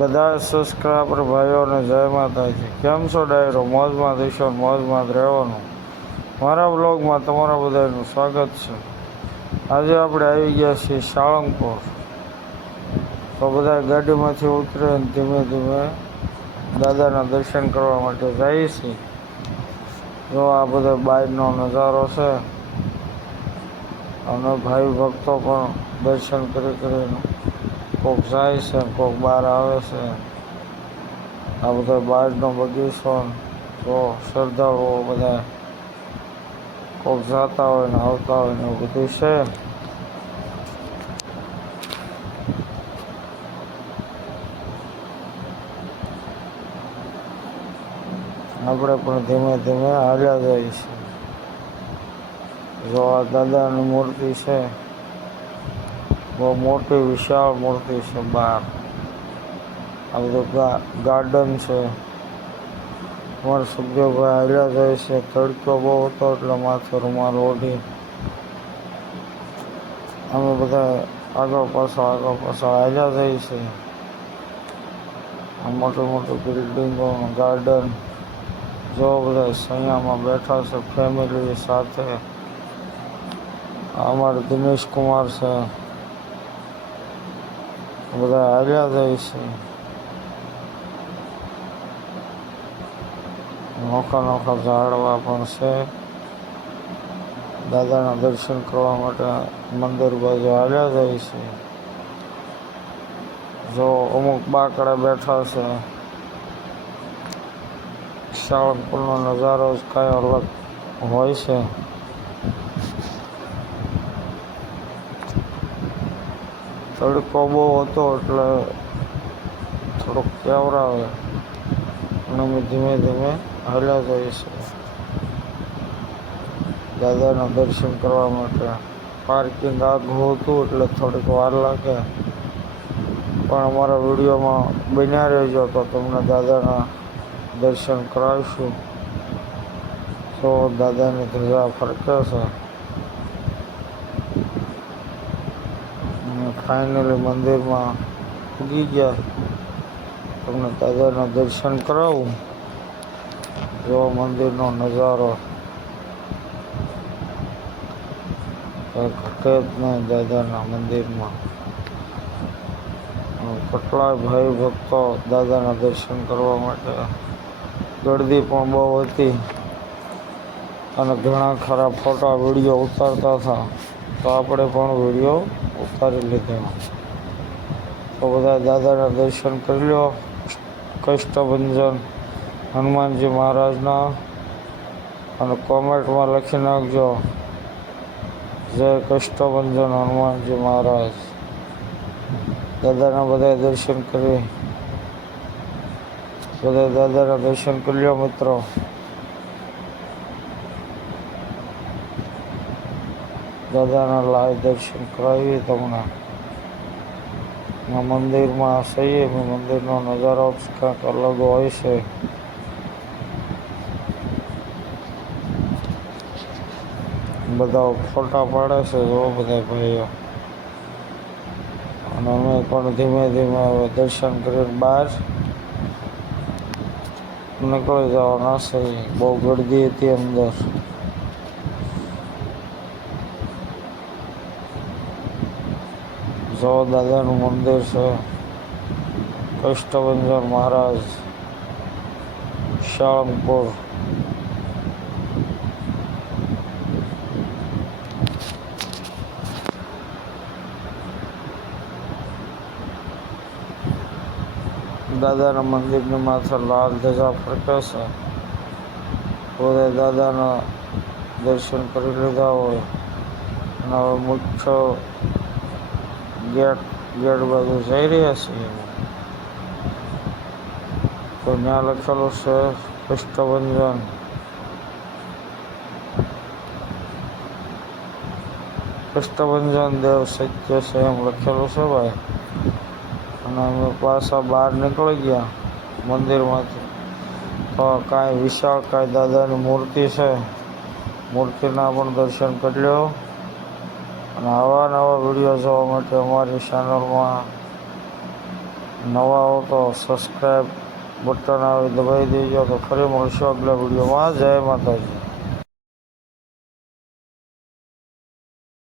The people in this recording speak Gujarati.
બધા સબસ્ક્રાઈબર ભાઈઓને જય માતાજી. કેમ છો ડાયરો? મોજમાં દઈશો, મોજમાં જ રહેવાનું. મારા બ્લોગમાં તમારા બધાનું સ્વાગત છે. આજે આપણે આવી ગયા છીએ સાળંગપુર. તો બધા ગાડીમાંથી ઉતરે અને ધીમે ધીમે દાદાના દર્શન કરવા માટે જઈએ છીએ. જો આ બધા બહારનો નજારો છે અને ભાઈ ભક્તો પણ દર્શન કરીને કોક જાય છે, કોક બહાર આવે છે. આ બધા બહારનો બગીચો તો શ્રદ્ધાળુઓ બધા કોક જતા હોય ને આવતા હોય ને એવું બધું છે. આપણે પણ ધીમે ધીમે હાલ્યા જઈએ છીએ. જો આ દાદાની મૂર્તિ છે, બહુ મોટી વિશાળ મૂર્તિ છે. બહાર આ બધું ગાર્ડન છે. અમારા સુખદેવભાઈ હાલ્યા જાય છે. તડકો બહુ હતો એટલે માથે રૂમાલ ઓઢી અમે બધા આગળ પાછળ હાલ્યા જઈએ છીએ. આ મોટી મોટી બિલ્ડિંગો, ગાર્ડન, જો બધા સૈયામાં બેઠા છે ફેમિલી સાથે. અમારે દિનેશ કુમાર છે. બધા હાલ્યા જાય છે. નોખા નોખા ઝાડવા પણ છે. દાદાના દર્શન કરવા માટે મંદિર બાજુ હાલ્યા જાય છે. જો અમુક બાકડા બેઠા છે. સાળંગપુરનો નજારો જ કાંઈ અલગ હોય છે. તડકો બહુ હતો એટલે થોડોક કેવરાવે અને અમે ધીમે ધીમે હાલ્યા જઈએ છીએ દાદાના દર્શન કરવા માટે. પાર્કિંગ આગળ હતું એટલે થોડીક વાર લાગે, પણ અમારા વિડીયોમાં બન્યા રહેજો તો તમને દાદાના દર્શન કરાવીશું. તો દાદાની ધજા ફરકે છે. ફાઇનલી મંદિરમાં પૂગી ગયા. તમને દાદાના દર્શન કરાવું. જો મંદિરનો નજારો કંઈ ઘટે જ નહીં દાદાના મંદિરમાં. કેટલાય ભાઈ ભક્તો દાદાના દર્શન કરવા માટે. ગળદી પણ બહુ હતી અને ઘણા ખરા ફોટા વિડીયો ઉતારતા હતા, તો આપણે પણ વિડીયો ઉતારી લીધો. તો બધા દાદાના દર્શન કરી લો. કષ્ટભંજન હનુમાનજી મહારાજના અને કોમેન્ટમાં લખી નાખજો જય કષ્ટભંજન હનુમાનજી મહારાજ. દાદાના બધા દર્શન કરી દાદાના દર્શન કરી લો મિત્રો. દાદાના લાઈવ દર્શન કરાવીએ તમને. મંદિરમાં સહીએ મંદિરનો નજારો કંઈક અલગ હોય છે. બધા ફોટા પાડે છે જો બધા ભાઈઓ, અને અમે પણ ધીમે ધીમે હવે દર્શન કરીને બહાર નીકળી જવાના છે. બહુ ગળદી હતી અંદર. જો દાદાનું મંદિર છે, કષ્ટભંજન મહારાજ, સાળંગપુર. દાદાના મંદિરની માથે લાલ ધજા ફરકે છે. બધા દાદાના દર્શન કરી લીધા હોય અને હવે મુખ્ય ગેટ બાજુ જઈ રહ્યા છીએ. તો ત્યાં લખેલું છે કષ્ટભંજન. કષ્ટભંજન દેવ સત્ય છે એમ લખેલું છે ભાઈ. અને અમે પાછા બહાર નીકળી ગયા મંદિરમાંથી. તો કાંઈ વિશાળ કાંઈ દાદાની મૂર્તિ છે. મૂર્તિના પણ દર્શન કરી લો. અને આવા નવા વિડીયો જોવા માટે અમારી ચેનલમાં નવા હો તો સબસ્ક્રાઈબ બટન આવે દબાવી દેજો. તો ફરી મળીશું આગલા વિડીયોમાં. જય માતાજી.